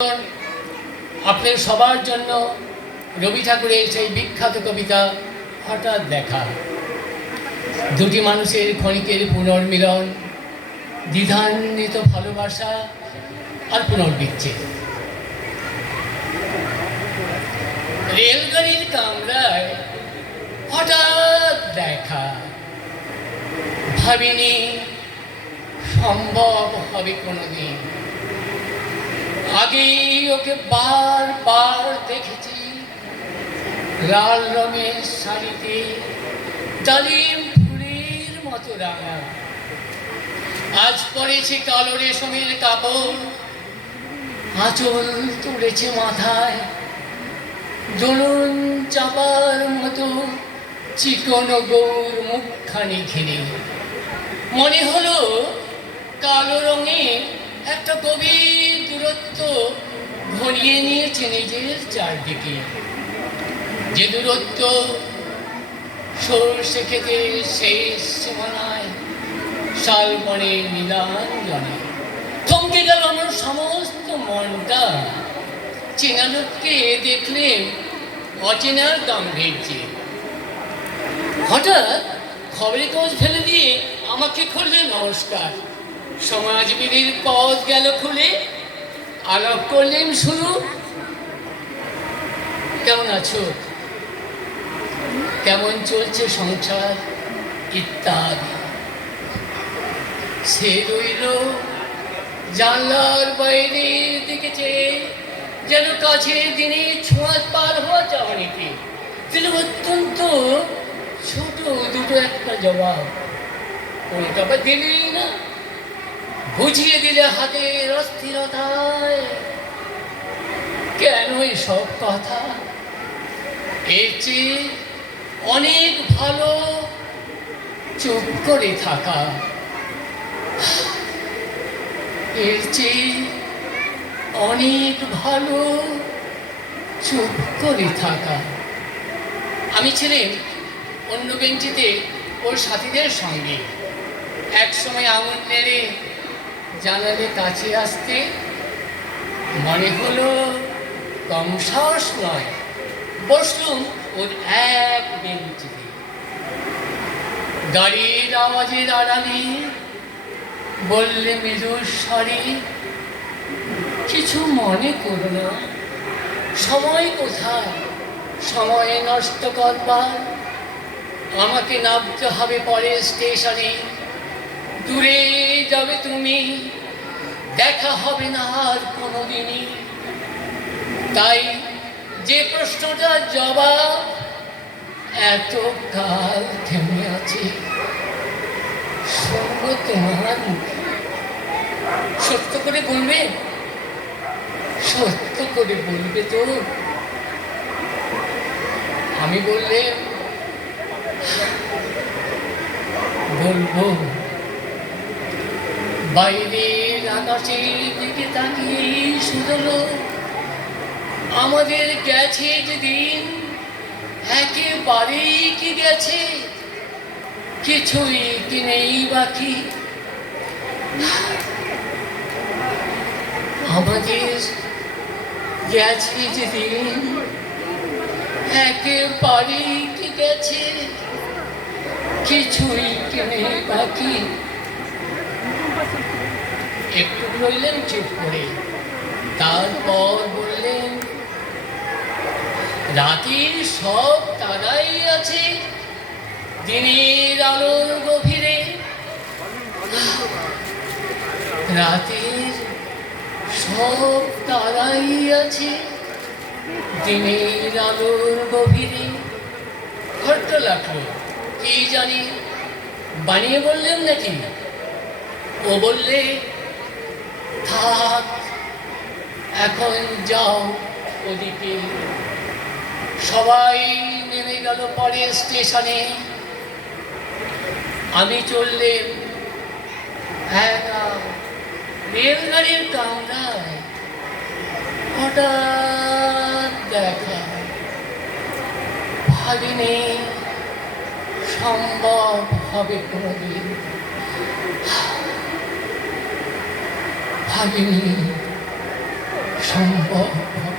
আপনাদের সবার জন্য রবি ঠাকুরের সেই বিখ্যাত কবিতা হঠাৎ দেখা। দুটি মানুষের ক্ষণিকের পুনর্মিলন, দ্বিধান্বিত ভালোবাসা আর পুনর্বিচ্ছেদ। রেলগাড়ির কামরায় হঠাৎ দেখা, ভাবিনি সম্ভব হবে কোনোদিন। আগেই ওকে বারবার দেখেছি লাল রঙের শাড়িতে, ডালিম ফুলের মতো রাঙা। আজ পরেছে কালো রেশমের কাপড়, আঁচল তুলেছে মাথায়, দোলন চাপার মতো চিকন গৌর মুখখানি ঘিরে। মনে হলো কালো রঙের একটা গভীর দূরত্ব ঘনিয়ে নিয়েছে নিজের চারদিকে। যে দূরত্ব সর্ষে ক্ষেতের শেষ সীমানায়, শালবনের নীলাঞ্জনে। থমকে গেল আমার সমস্ত মনটা। চেনা লোককে দেখলে অচেনার গাম্ভীর্যে। হঠাৎ খবরের কাগজ ফেলে দিয়ে আমাকে করলেন নমস্কার। সমাজবিধির পথ গেল খুলে, আলাপ করলেন শুরু। কেমন আছো, কেমন চলছে সংসার ইত্যাদি। সে রইল জানলার বাইরের দিকে চেয়ে, যেন কাছের দিনে ছোঁয়াচ পার হওয়া চাওয়ানিকে দিল অত্যন্ত ছোট দুটো একটা জবাব। কোনটা বা দিলেই না, বুঝিয়ে দিলে হাতের অস্থিরতায়। কেন সব কথা? এর চেয়ে অনেক ভালো চুপ করে থাকা। এর চেয়ে অনেক ভালো চুপ করে থাকা। আমি ছিলাম অন্য বেঞ্চিতে ওর সাথীদের সঙ্গে। এক সময় আঙুল নেড়ে জানালে কাছে আসতে, মনে হলো কম সাহস নয়। বসলুম ওর এক বেঞ্চিতে। গাড়ির আওয়াজের আড়ালে বললে মৃদুর স্বরে, কিছু মনে করো না। সময় কোথায় সময় নষ্ট করবার? আমাকে নামতে হবে পরে স্টেশনে। দূরে যাবে তুমি, দেখা হবে না আর কোনোদিনই। তাই যে প্রশ্নটার জবাব এত কাল থেমে আছে, শুনবো তোমার মুখে। সত্য করে বলবে, সত্য করে বলবে তো? আমি বললে বলবো। বাইরের আকাশের দিকে তাকিয়ে শুধলো, আমাদের গেছে যেদিন একেবারেই কি গেছে, কিছুই কি নেই বাকি। আমাদের গেছে যেদিন একেবারেই কি গেছে, কিছুই কি নেই বাকি। একটু রইলেন চুপ করে, তারপর বললেন, রাতের সব তারাই আছে দিনের আলোর গভীরে। রাতের সব তারাই আছে দিনের আলোর গভীরে। ঘটতে লাগলো, কি জানি বানিয়ে বললেন নাকি। ও বললে, থাক এখন যাও ওদিকে। সবাই নেমে গেল পরে স্টেশনে। আমি চললেন একা রেলগাড়ির কামরায়। হঠাৎ দেখা, ভাবিনি সম্ভব হবে কোনোদিন। ভাবিনি সম্ভব হবে